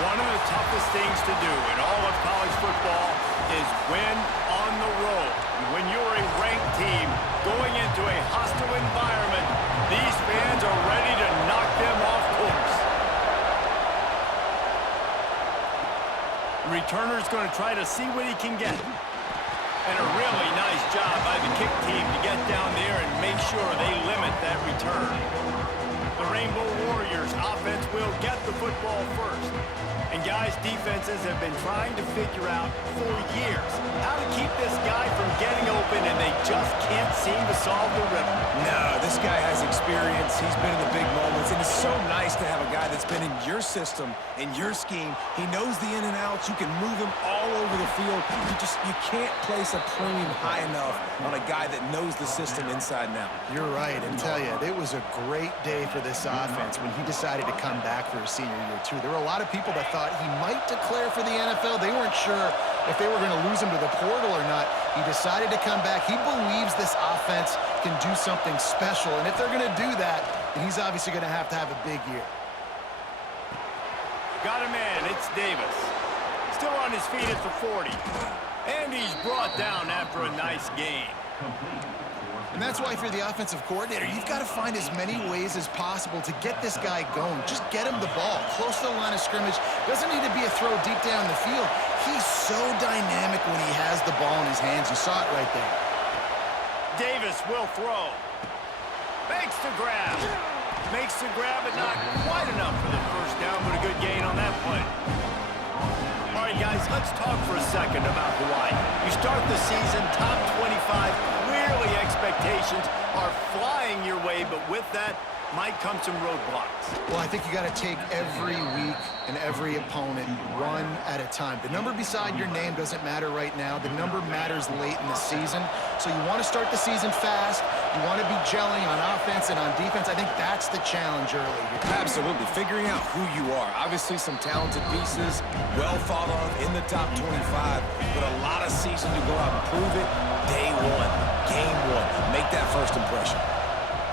One of the toughest things to do in all of college football is win on the road. When you're a ranked team going into a hostile environment, these fans are ready to knock them off course. The returner's going to try to see what he can get. And a really nice job by the kick team to get down there and make sure they limit that return. The Rainbow Warriors offense will get the football first. And guys, defenses have been trying to figure out for years how to keep this guy from getting open, and they just can't seem to solve the riddle. No, this guy has experience. He's been in the big moments, and it's so nice to have a guy that's been in your system, in your scheme. He knows the in and outs. You can move him all over the field. You can't place a premium high enough on a guy that knows the system inside and out. You're right, and tell you, it was a great day for this offense when he decided to come back for his senior year, too. There were a lot of people that thought he might declare for the NFL. They weren't sure if they were going to lose him to the portal or not. He decided to come back. He believes this offense can do something special, and if they're going to do that, then he's obviously going to have a big year. Got a man, it's Davis. Still on his feet at the 40. And he's brought down after a nice gain. And that's why if you're the offensive coordinator, you've got to find as many ways as possible to get this guy going. Just get him the ball close to the line of scrimmage. Doesn't need to be a throw deep down the field. He's so dynamic when he has the ball in his hands. You saw it right there. Davis will throw. Makes the grab. Makes the grab, but not quite enough for the first down, but a good gain on that play. All right, guys, let's talk for a second about Hawaii. You start the season top 25. Clearly expectations are flying your way, but with that might come some roadblocks. Well, I think you got to take every week and every opponent one at a time. The number beside your name doesn't matter right now. The number matters late in the season. So you want to start the season fast. You want to be gelling on offense and on defense. I think that's the challenge early here. Absolutely. Figuring out who you are. Obviously some talented pieces, well thought of in the top 25, but a lot of season to go out and prove it. Day one, game one. Make that first impression.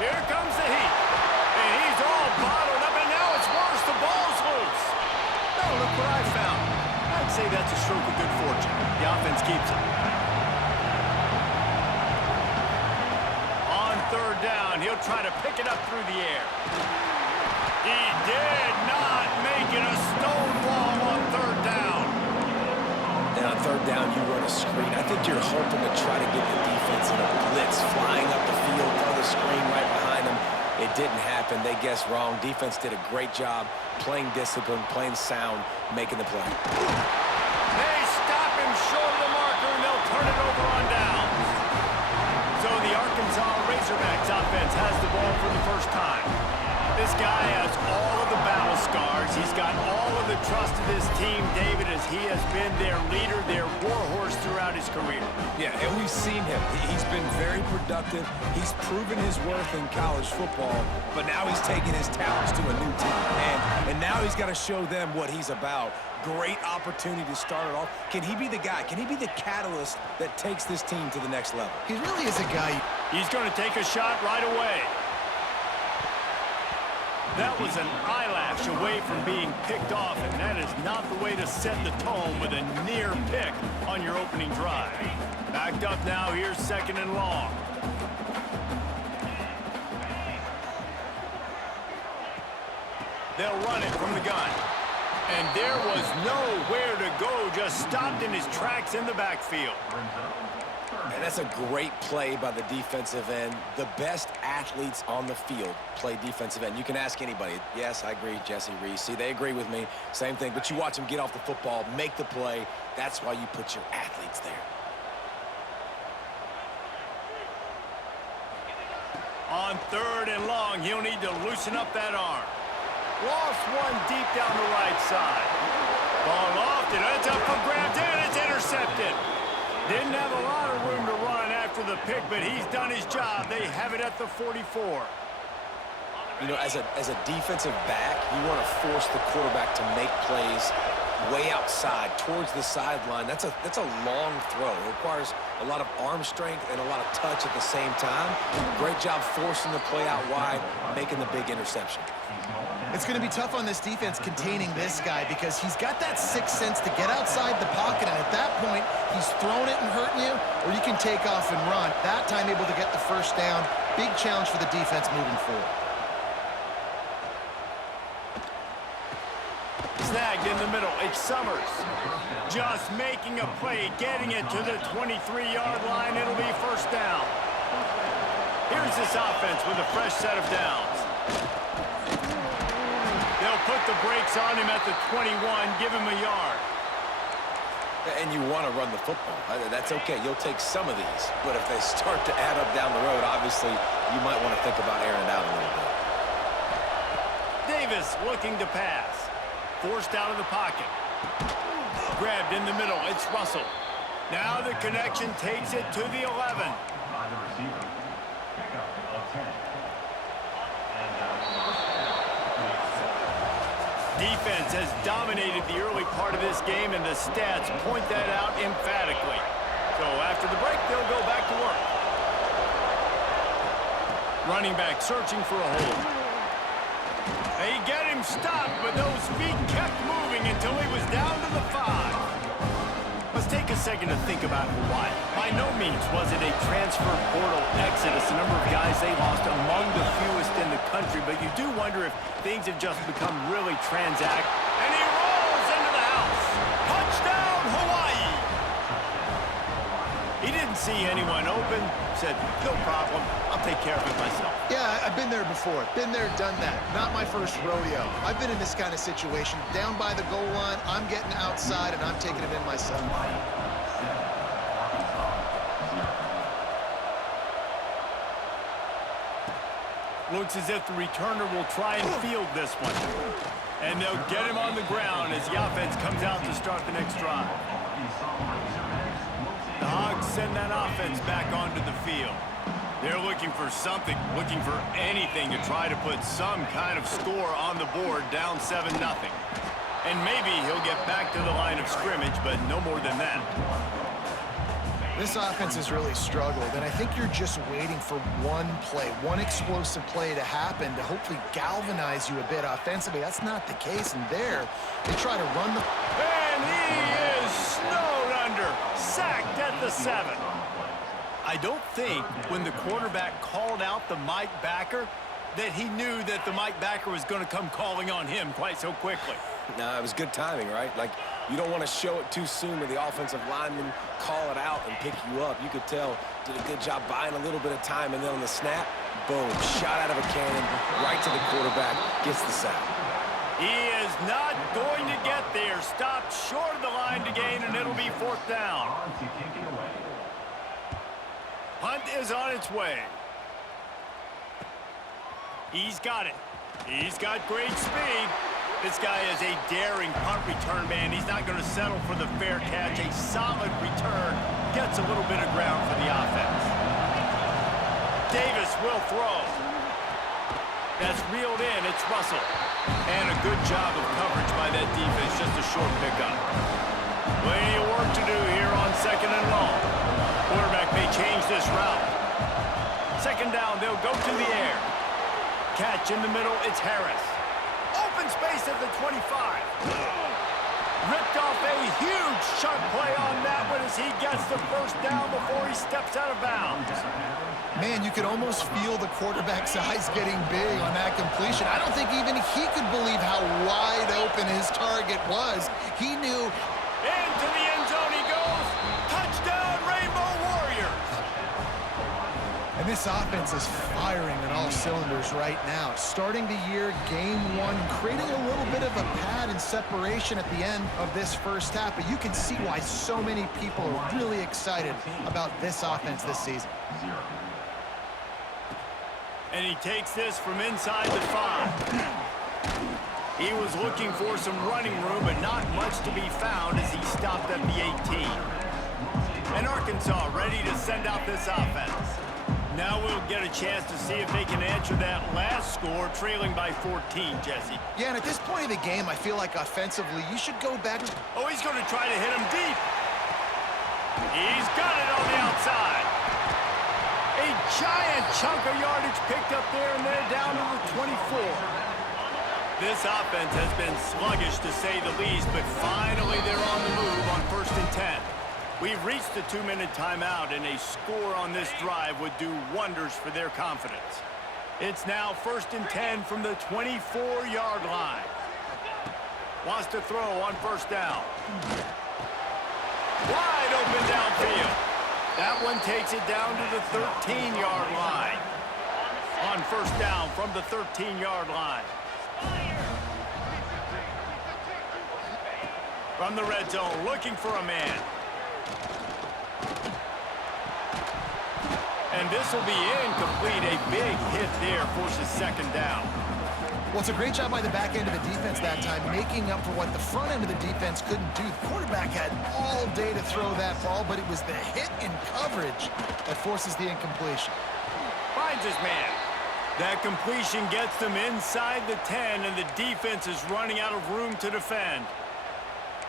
Here comes the heat. And he's all bottled up, and now it's worse. The ball's loose. Oh, look what I found. I'd say that's a stroke of good fortune. The offense keeps it. On third down, he'll try to pick it up through the air. He did not make it a stonewall on third down. And on third down, you run a screen. I think you're hoping to try to get the defense in a blitz, flying up the field, throw the screen right behind them. It didn't happen. They guessed wrong. Defense did a great job playing discipline, playing sound, making the play. They stop him short of the marker, and they'll turn it over on downs. So the Arkansas Razorbacks offense has the ball for the first time. This guy has all of the battle scars. He's got all of the trust of this team, David, as he has been their leader, their warhorse throughout his career. Yeah, and we've seen him. He's been very productive. He's proven his worth in college football, but now he's taking his talents to a new team. And now he's got to show them what he's about. Great opportunity to start it off. Can he be the guy? Can he be the catalyst that takes this team to the next level? He really is a guy. He's going to take a shot right away. That was an eyelash away from being picked off, and that is not the way to set the tone with a near pick on your opening drive. Backed up now, here's second and long. They'll run it from the gun. And there was nowhere to go, just stopped in his tracks in the backfield. And that's a great play by the defensive end. The best athletes on the field play defensive end. You can ask anybody. Yes, I agree, Jesse Reese. See, they agree with me. Same thing. But you watch them get off the football, make the play. That's why you put your athletes there. On third and long, he'll need to loosen up that arm. Lost one deep down the right side. Ball lofted. It's up for grabs, and it's intercepted. Didn't have a lot of room to run after the pick, but he's done his job. They have it at the 44. You know, as a defensive back, you want to force the quarterback to make plays way outside towards the sideline. That's a long throw. It requires a lot of arm strength and a lot of touch at the same time. Great job forcing the play out wide, making the big interception. It's going to be tough on this defense containing this guy because he's got that sixth sense to get outside the pocket, and at that point, he's throwing it and hurting you, or you can take off and run. That time able to get the first down. Big challenge for the defense moving forward. Snagged in the middle. It's Summers. Just making a play, getting it to the 23-yard line. It'll be first down. Here's this offense with a fresh set of downs. They'll put the brakes on him at the 21, give him a yard. And you want to run the football. That's okay. You'll take some of these. But if they start to add up down the road, obviously, you might want to think about airing it out a little bit. Davis looking to pass. Forced out of the pocket. Grabbed in the middle. It's Russell. Now the connection takes it to the 11. Defense has dominated the early part of this game, and the stats point that out emphatically. So after the break, they'll go back to work. Running back searching for a hole. They get him stopped, but those feet kept moving until he was down to the 5. Let's take a second to think about Hawaii. By no means was it a transfer portal exodus. The number of guys they lost among the fewest in the country, but you do wonder if things have just become really transact. And he rolls into the house. Touchdown, Hawaii! He didn't see anyone open, said, no problem, I'll take care of it myself. Yeah, I've been there before. Been there, done that. Not my first rodeo. I've been in this kind of situation. Down by the goal line, I'm getting outside, and I'm taking it in myself. Looks as if the returner will try and field this one. And they'll get him on the ground as the offense comes out to start the next drive. The Hogs send that offense back onto the field. They're looking for something, looking for anything to try to put some kind of score on the board, down 7-0. And maybe he'll get back to the line of scrimmage, but no more than that. This offense has really struggled, and I think you're just waiting for one play, one explosive play to happen to hopefully galvanize you a bit offensively. That's not the case, and there, they try to run the... And he is snowed under, sacked at the 7. I don't think when the quarterback called out the Mike backer that he knew that the Mike backer was going to come calling on him quite so quickly. No, it was good timing, right? Like, you don't want to show it too soon to the offensive lineman, call it out and pick you up. You could tell, did a good job buying a little bit of time, and then on the snap, boom, shot out of a cannon, right to the quarterback, gets the sack. He is not going to get there. Stopped short of the line to gain, and it'll be fourth down. Punt is on its way. He's got it. He's got great speed. This guy is a daring punt return man. He's not going to settle for the fair catch. A solid return gets a little bit of ground for the offense. Davis will throw. That's reeled in. It's Russell. And a good job of coverage by that defense. Just a short pickup. Plenty of work to do here on 2nd and long. Quarterback may change this route. 2nd down, they'll go to the air. Catch in the middle, it's Harris. Open space at the 25. Ripped off a huge sharp play on that one as he gets the first down before he steps out of bounds. Man, you could almost feel the quarterback's eyes getting big on that completion. I don't think even he could believe how wide open his target was. He knew. Into the end zone he goes. Touchdown, Rainbow Warriors. And this offense is firing on all cylinders right now. Starting the year, game one, creating a little bit of a pad and separation at the end of this first half. But you can see why so many people are really excited about this offense this season. And he takes this from inside the 5. He was looking for some running room, but not much to be found as he stopped at the 18. And Arkansas ready to send out this offense. Now we'll get a chance to see if they can answer that last score, trailing by 14, Jesse. Yeah, and at this point of the game, I feel like offensively, you should go back. Oh, he's going to try to hit him deep. He's got it on the outside. A giant chunk of yardage picked up there, and they're down to the 24. This offense has been sluggish, to say the least, but finally they're on the move on 1st and 10. We've reached the 2-minute timeout, and a score on this drive would do wonders for their confidence. It's now 1st and 10 from the 24-yard line. Wants to throw on 1st down. Wide open downfield. That one takes it down to the 13-yard line. On 1st down from the 13-yard line. From the red zone, looking for a man. And this will be incomplete. A big hit there forces 2nd down. Well, it's a great job by the back end of the defense that time, making up for what the front end of the defense couldn't do. The quarterback had all day to throw that ball, but it was the hit in coverage that forces the incompletion. Finds his man. That completion gets them inside the 10, and the defense is running out of room to defend.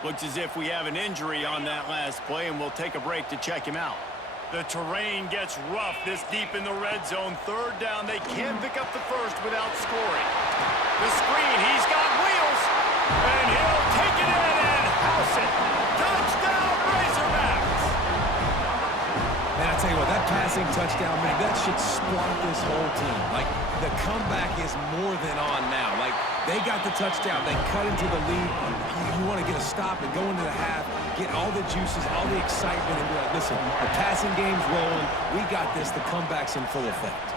Looks as if we have an injury on that last play, and we'll take a break to check him out. The terrain gets rough this deep in the red zone. 3rd down, they can't pick up the first without scoring. The screen, he's got wheels, and he'll take it in and house it. Touchdown, Razorbacks! Man, I tell you what, that passing touchdown, man, that should spark this whole team. Like, the comeback is more than on now. Like, they got the touchdown. They cut into the lead. You want to get a stop and go into the half, get all the juices, all the excitement, and be like, listen, the passing game's rolling. We got this. The comeback's in full effect.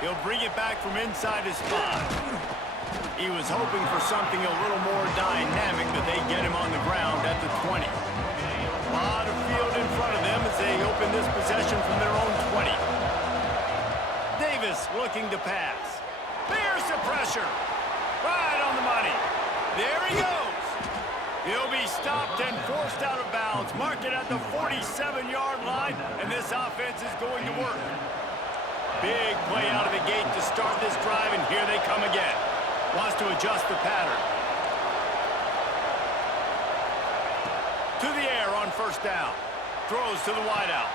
He'll bring it back from inside his 5. He was hoping for something a little more dynamic, but they get him on the ground at the 20. A lot of field in front of them as they open this possession from their own 20. Davis looking to pass. There's the pressure. Right on the money. There he goes. He'll be stopped and forced out of bounds. Mark it at the 47-yard line, and this offense is going to work. Big play out of the gate to start this drive, and here they come again. Wants to adjust the pattern. To the air on 1st down. Throws to the wideout.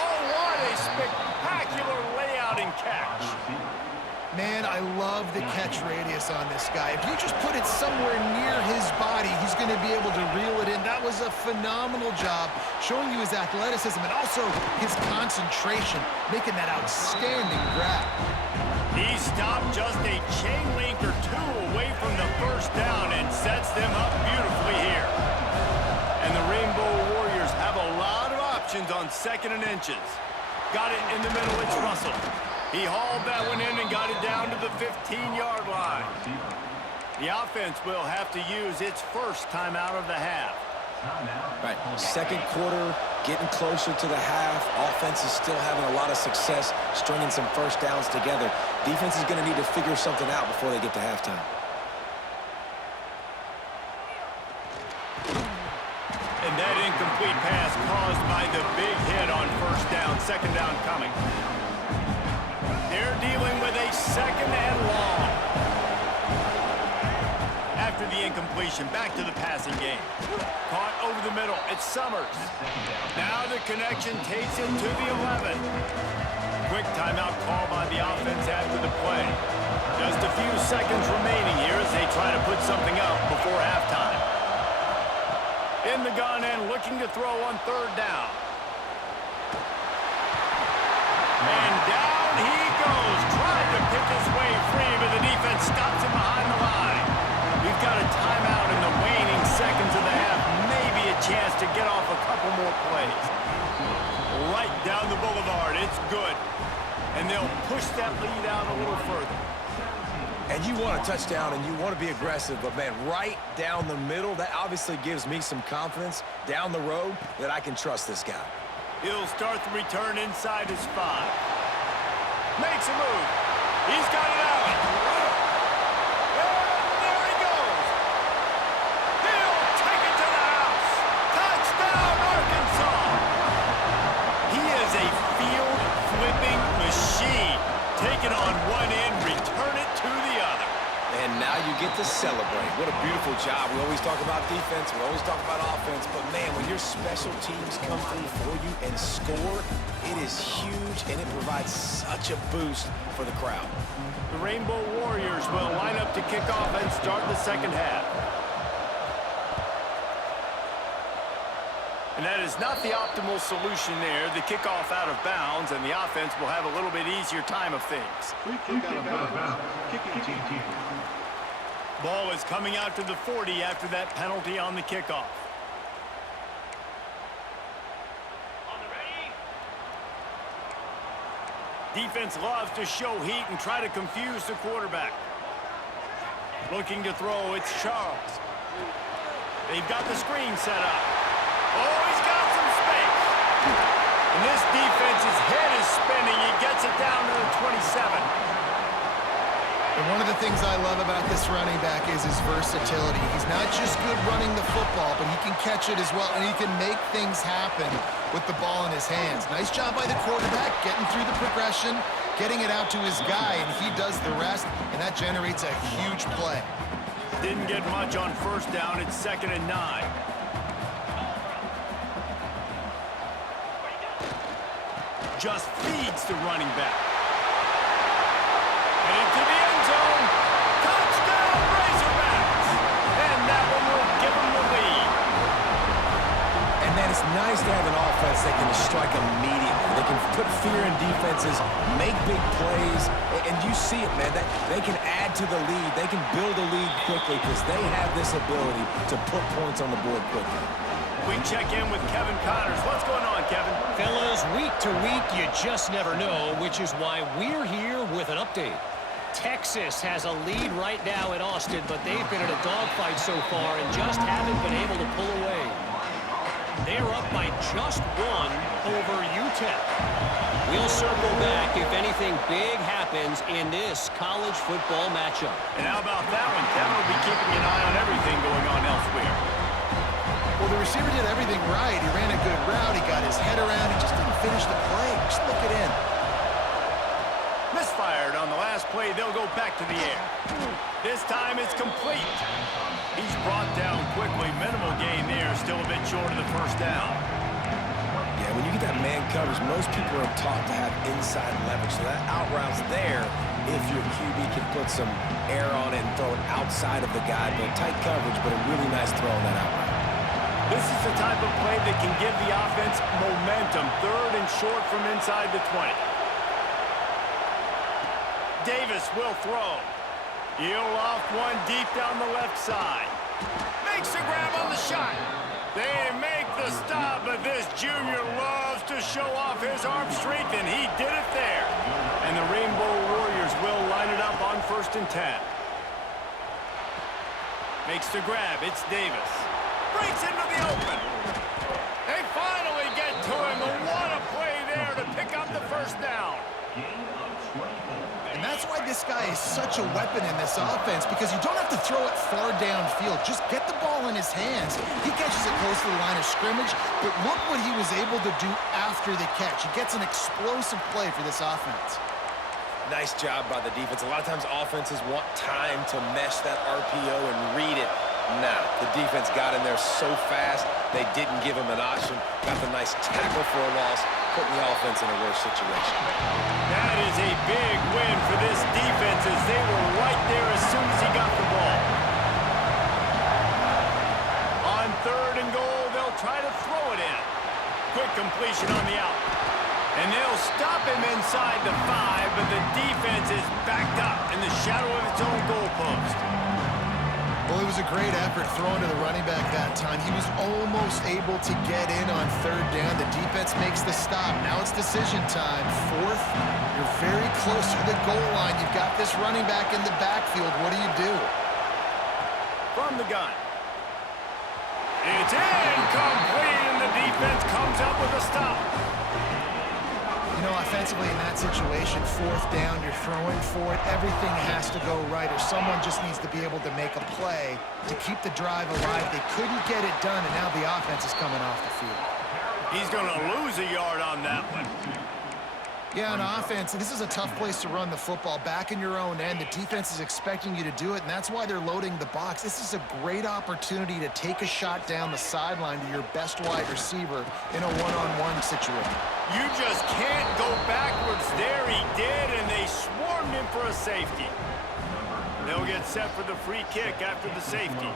Oh, what a spectacular layout and catch. Man, I love the catch radius on this guy. If you just put it somewhere near his body, he's going to be able to reel it in. That was a phenomenal job, showing you his athleticism and also his concentration, making that outstanding grab. He stopped just a chain link or 2 away from the 1st down and sets them up beautifully here. And the Rainbow Warriors have a lot of options on 2nd and inches. Got it in the middle, it's Russell. He hauled that one in and got it down to the 15-yard line. The offense will have to use its 1st timeout of the half. Right, 2nd quarter, getting closer to the half. Offense is still having a lot of success stringing some 1st downs together. Defense is going to need to figure something out before they get to halftime. And that incomplete pass caused by the big hit on 1st down, 2nd down coming. They're dealing with a 2nd and long. After the incompletion, back to the passing game. Caught over the middle, it's Summers. Now the connection takes it to the 11. Quick timeout call by the offense after the play. Just a few seconds remaining here as they try to put something up before halftime. In the gun and looking to throw on 3rd down. And down he goes. Tried to pick his way free, but the defense stops him behind the line. We've got a timeout in the waning seconds of the half. Maybe a chance to get off a couple more plays. Right down the boulevard. It's good. And they'll push that lead out a little further. And you want a touchdown and you want to be aggressive, but man, right down the middle, that obviously gives me some confidence down the road that I can trust this guy. He'll start the return inside his 5. Makes a move. He's got it out. And there he goes. He'll take it to the house. Touchdown, Arkansas. He is a field-flipping machine. And now you get to celebrate. What a beautiful job. We always talk about defense. We always talk about offense. But, man, when your special teams come through for you and score, it is huge, and it provides such a boost for the crowd. The Rainbow Warriors will line up to kick off and start the second half. And that is not the optimal solution there. The kickoff out of bounds, and the offense will have a little bit easier time of things. Free kick out of bounds. Kicking team. Ball is coming out to the 40 after that penalty on the kickoff. Defense loves to show heat and try to confuse the quarterback. Looking to throw, it's Charles. They've got the screen set up. Oh, he's got some space. And this defense's head is spinning. He gets it down to the 27. And one of the things I love about this running back is his versatility. He's not just good running the football, but he can catch it as well, and he can make things happen with the ball in his hands. Nice job by the quarterback, getting through the progression, getting it out to his guy, and he does the rest, and that generates a huge play. Didn't get much on first down. It's 2nd and 9. Just feeds the running back. And into the end zone. Touchdown, Razorbacks! And that one will give them the lead. And man, it's nice to have an offense that can strike immediately. They can put fear in defenses, make big plays, and you see it, man. They can add to the lead. They can build a lead quickly because they have this ability to put points on the board quickly. We check in with Kevin Connors. What's going on, Kevin? Fellas, week to week, you just never know, which is why we're here with an update. Texas has a lead right now at Austin, but they've been in a dogfight so far and just haven't been able to pull away. They're up by just 1 over UTEP. We'll circle back if anything big happens in this college football matchup. And how about that one? Kevin will be keeping an eye on everything going on elsewhere. Well, the receiver did everything right. He ran a good route. He got his head around. He just didn't finish the play. Just look it in. Misfired on the last play. They'll go back to the air. This time it's complete. He's brought down quickly. Minimal gain there. Still a bit short of the first down. Yeah, when you get that man coverage, most people are taught to have inside leverage. So that out route's there if your QB can put some air on it and throw it outside of the guy. But tight coverage, but a really nice throw on that out route. This is the type of play that can give the offense momentum. 3rd and short from inside the 20. Davis will throw. He'll off one deep down the left side. Makes the grab on the shot. They make the stop, but this junior loves to show off his arm strength, and he did it there. And the Rainbow Warriors will line it up on 1st and 10. Makes the grab. It's Davis. Breaks into the open. They finally get to him. What a play there to pick up the first down. And that's why this guy is such a weapon in this offense, because you don't have to throw it far downfield. Just get the ball in his hands. He catches it close to the line of scrimmage, but look what he was able to do after the catch. He gets an explosive play for this offense. Nice job by the defense. A lot of times offenses want time to mesh that RPO and read it. Nah, the defense got in there so fast, they didn't give him an option. Got the nice tackle for a loss, putting the offense in a worse situation. That is a big win for this defense as they were right there as soon as he got the ball. On 3rd and goal, they'll try to throw it in. Quick completion on the out. And they'll stop him inside the 5, but the defense is backed up in the shadow of its own goalpost. Well, it was a great effort throwing to the running back that time. He was almost able to get in on 3rd down. The defense makes the stop. Now it's decision time. 4th, you're very close to the goal line. You've got this running back in the backfield. What do you do? From the gun. It's incomplete, and the defense comes up with a stop. You know, offensively in that situation, 4th down, you're throwing for it. Everything has to go right, or someone just needs to be able to make a play to keep the drive alive. They couldn't get it done, and now the offense is coming off the field. He's going to lose a yard on that one. Yeah, on offense, this is a tough place to run the football. Back in your own end, the defense is expecting you to do it, and that's why they're loading the box. This is a great opportunity to take a shot down the sideline to your best wide receiver in a one-on-one situation. You just can't go backwards there. He did, and they swarmed him for a safety. They'll get set for the free kick after the safety.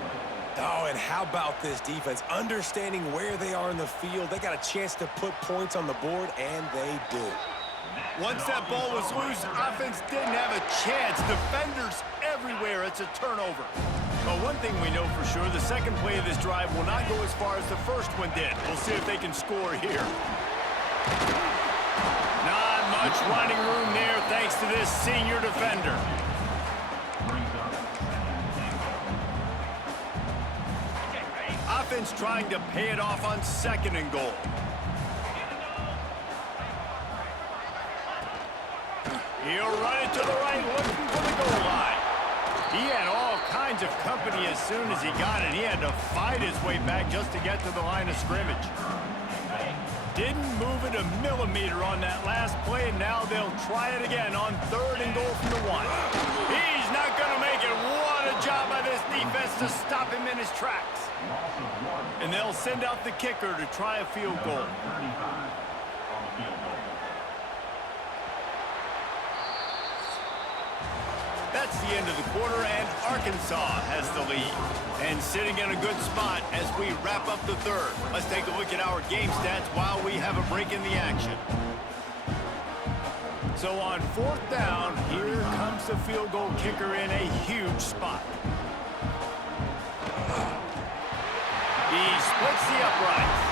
Oh, and how about this defense? Understanding where they are in the field. They got a chance to put points on the board, and they do. Once that ball was loose, offense didn't have a chance. Defenders everywhere. It's a turnover. But one thing we know for sure, the second play of this drive will not go as far as the first one did. We'll see if they can score here. Not much running room there thanks to this senior defender. Offense trying to pay it off on 2nd and goal. He'll run it to the right, looking for the goal line. He had all kinds of company as soon as he got it. He had to fight his way back just to get to the line of scrimmage. Didn't move it a millimeter on that last play, and now they'll try it again on 3rd and goal from the 1. He's not going to make it. What a job by this defense to stop him in his tracks. And they'll send out the kicker to try a field goal. That's the end of the quarter, and Arkansas has the lead. And sitting in a good spot as we wrap up the 3rd. Let's take a look at our game stats while we have a break in the action. So on 4th down, here comes the field goal kicker in a huge spot. He splits the uprights.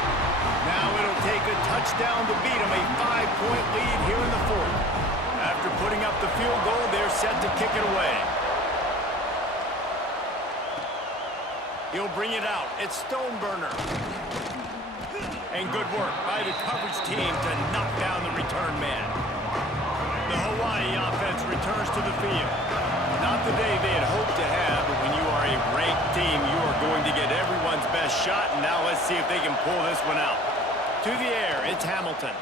Now it'll take a touchdown to beat him, a 5-point lead here in the 4th. After putting up the field goal, they're set to kick it away. He'll bring it out. It's Stoneburner. And good work by the coverage team to knock down the return man. The Hawaii offense returns to the field. Not the day they had hoped to have, but when you are a ranked team, you are going to get everyone's best shot. And now let's see if they can pull this one out. To the air, it's Hamilton.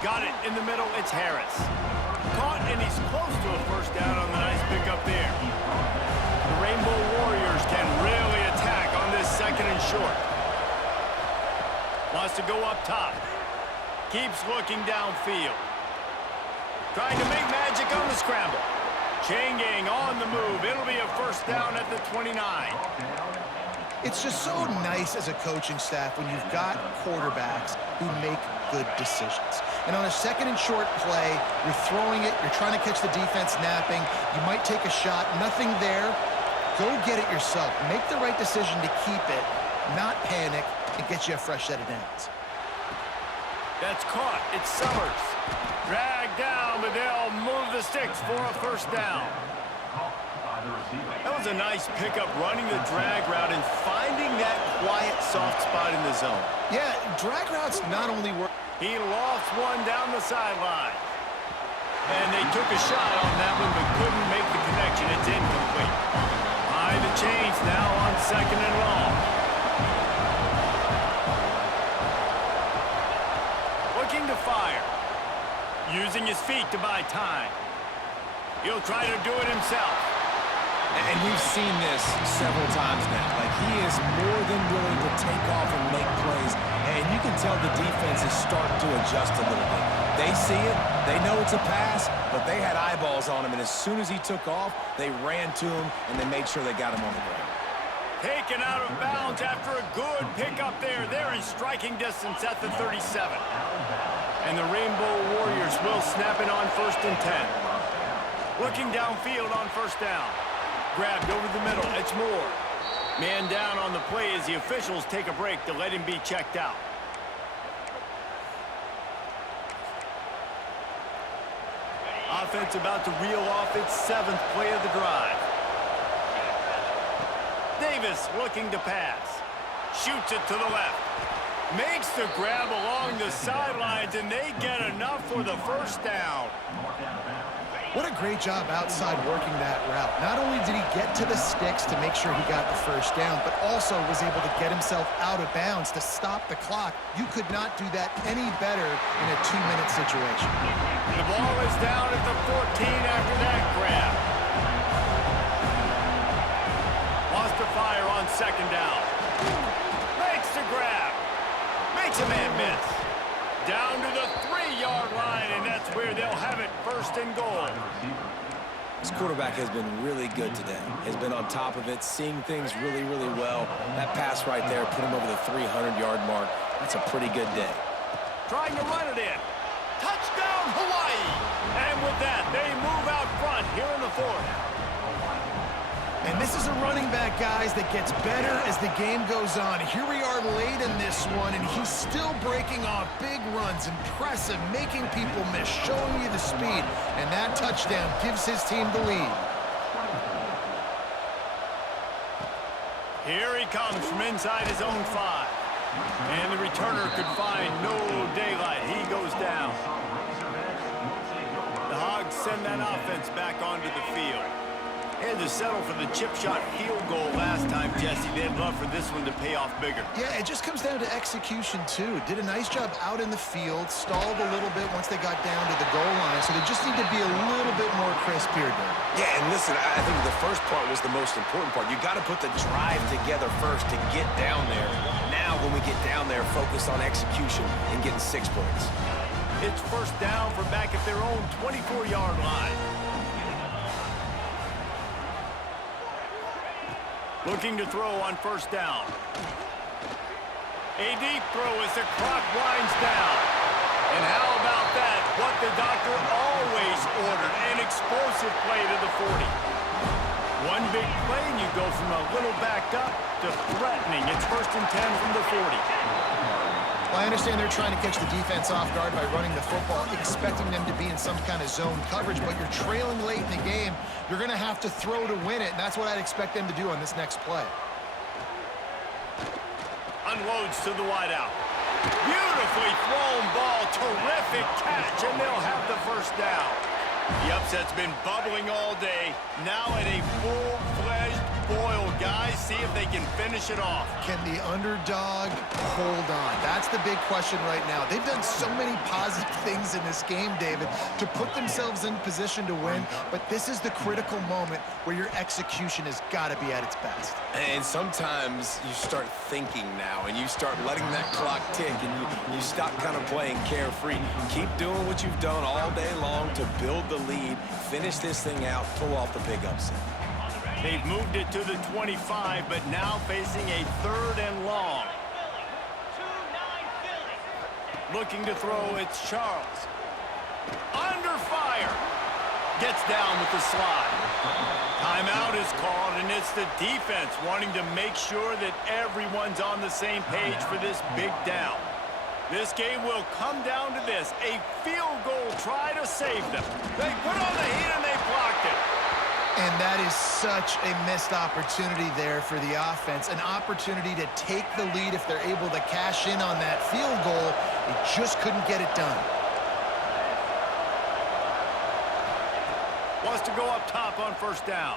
Got it in the middle, it's Harris. Caught, and he's close to a first down on the nice pickup there. The Rainbow Warriors can really attack on this 2nd and short. Wants to go up top. Keeps looking downfield. Trying to make magic on the scramble. Chain gang on the move. It'll be a first down at the 29. It's just so nice as a coaching staff when you've got quarterbacks who make good decisions. And on a 2nd and short play, you're throwing it, you're trying to catch the defense napping, you might take a shot, nothing there. Go get it yourself. Make the right decision to keep it, not panic, and get you a fresh set of downs. That's caught. It's Summers. Dragged down, but they'll move the sticks for a first down. That was a nice pickup, running the drag route and finding that quiet, soft spot in the zone. Yeah, drag routes not only work. He lost one down the sideline. And they took a shot on that one, but couldn't make the connection. It's incomplete. High the chains now on 2nd and long. Looking to fire. Using his feet to buy time. He'll try to do it himself. And we've seen this several times now. Like, he is more than willing to take off and make plays. And you can tell the defense is starting to adjust a little bit. They see it. They know it's a pass, but they had eyeballs on him. And as soon as he took off, they ran to him, and they made sure they got him on the ground. Taken out of bounds after a good pickup there. They're in striking distance at the 37. And the Rainbow Warriors will snap it on 1st and 10. Looking downfield on 1st down. Grabbed over the middle. It's Moore. Man down on the play as the officials take a break to let him be checked out. Offense about to reel off its 7th play of the drive. Davis looking to pass. Shoots it to the left. Makes the grab along the sidelines, and they get enough for the first down. What a great job outside working that route. Not only did he get to the sticks to make sure he got the first down, but also was able to get himself out of bounds to stop the clock. You could not do that any better in a 2-minute situation. The ball is down at the 14 after that grab. Wants to fire on second down. Makes the grab. Makes a man miss. Down to the 3-yard line, and that's where they'll have it, first and goal. This quarterback has been really good today. Has been on top of it, seeing things really, really well. That pass right there put him over the 300-yard mark. That's a pretty good day. Trying to run it in. Touchdown, Hawaii! And with that, they move out front here in the fourth. And this is a running back, guys, that gets better as the game goes on. Here we are late in this one, and he's still breaking off big runs, impressive, making people miss, showing you the speed. And that touchdown gives his team the lead. Here he comes from inside his own 5. And the returner could find no daylight. He goes down. The Hogs send that offense back onto the field. Had to settle for the chip shot field goal last time, Jesse. They'd love for this one to pay off bigger. Yeah, it just comes down to execution, too. Did a nice job out in the field, stalled a little bit once they got down to the goal line, so they just need to be a little bit more crisp here, David. Yeah, and listen, I think the first part was the most important part. You got to put the drive together first to get down there. Now, when we get down there, focus on execution and getting 6 points. It's first down for back at their own 24-yard line. Looking to throw on first down. A deep throw as the clock winds down. And how about that? What the doctor always ordered, an explosive play to the 40. One big play and you go from a little backed up to threatening. It's first and 10 from the 40. Well, I understand they're trying to catch the defense off guard by running the football, expecting them to be in some kind of zone coverage, but you're trailing late in the game. You're going to have to throw to win it, and that's what I'd expect them to do on this next play. Unloads to the wideout. Beautifully thrown ball, terrific catch, and they'll have the first down. The upset's been bubbling all day. Now at a full-fledged boil, guys. See if they can finish it off. Can the underdog hold on? That's the big question right now. They've done so many positive things in this game, David, to put themselves in position to win, but this is the critical moment where your execution has got to be at its best. And sometimes you start thinking now, and you start letting that clock tick, and you stop kind of playing carefree. Keep doing what you've done all day long to build the lead, finish this thing out, pull off the big upset. They've moved it to the 25, but now facing a 3rd and long. Looking to throw, it's Charles. Under fire. Gets down with the slide. Timeout is called, and it's the defense wanting to make sure that everyone's on the same page for this big down. This game will come down to this, a field goal try to save them. They put on the heat and they blocked it. And that is such a missed opportunity there for the offense. An opportunity to take the lead if they're able to cash in on that field goal. They just couldn't get it done. Wants to go up top on first down.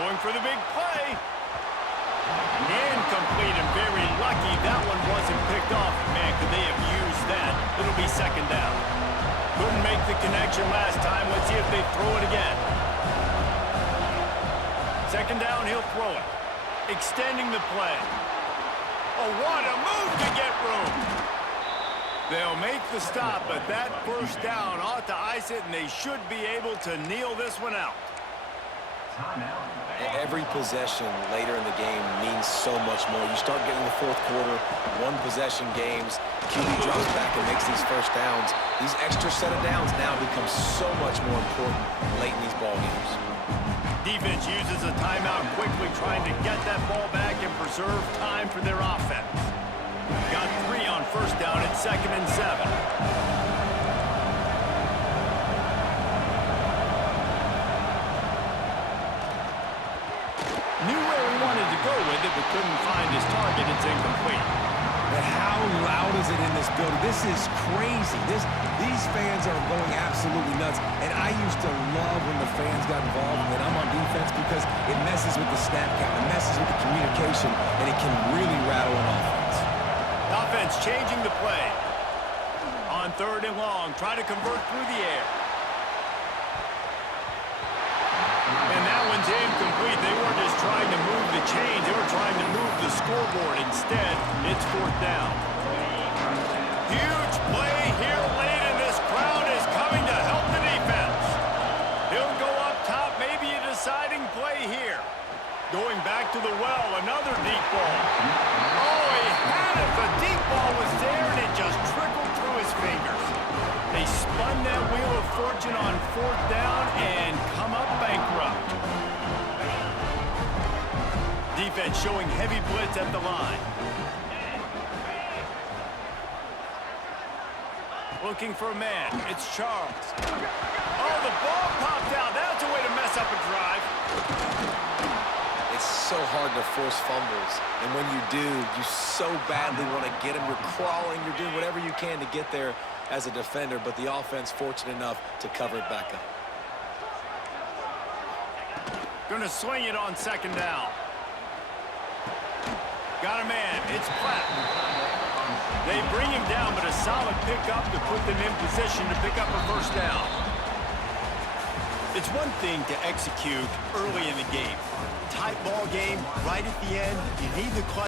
Going for the big play. Incomplete and very lucky that one wasn't picked off. Man, could they have used that? It'll be second down. Couldn't make the connection last time. Let's see if they throw it again. Second down, he'll throw it. Extending the play. Oh, what a move to get room. They'll make the stop, but that first down ought to ice it, and they should be able to kneel this one out. Every possession later in the game means so much more. You start getting the fourth quarter, one-possession games, QB drops back and makes these first downs. These extra set of downs now become so much more important late in these ball games. Defense uses a timeout quickly, trying to get that ball back and preserve time for their offense. Got 3 on first down at 2nd and 7. Knew where he wanted to go with it, but couldn't find his target. It's incomplete. But how loud is it in this building? This is crazy. These fans are going absolutely nuts. And I used to love when the fans got involved when I'm on defense because it messes with the snap count, it messes with the communication, and it can really rattle an offense. Offense changing the play. On 3rd and long, try to convert through the air. And that one's incomplete. They weren't just trying to move the chains. They were trying to move the scoreboard. Instead, it's 4th down. Huge play here late, and this crowd is coming to help the defense. He'll go up top, maybe a deciding play here. Going back to the well, another deep ball. Oh, he had it. The deep ball was there, and it just trickled through his fingers. They spun that wheel of fortune on 4th down and come up bankrupt. Defense showing heavy blitz at the line. Looking for a man. It's Charles. Oh, the ball popped out. That's a way to mess up a drive. It's so hard to force fumbles, and when you do, you so badly want to get them. You're crawling, you're doing whatever you can to get there as a defender, but the offense fortunate enough to cover it back up. Gonna swing it on 2nd down. Got a man. It's Platt. They bring him down, but a solid pickup to put them in position to pick up a 1st down. It's one thing to execute early in the game. Tight ball game, right at the end, you need the clutch.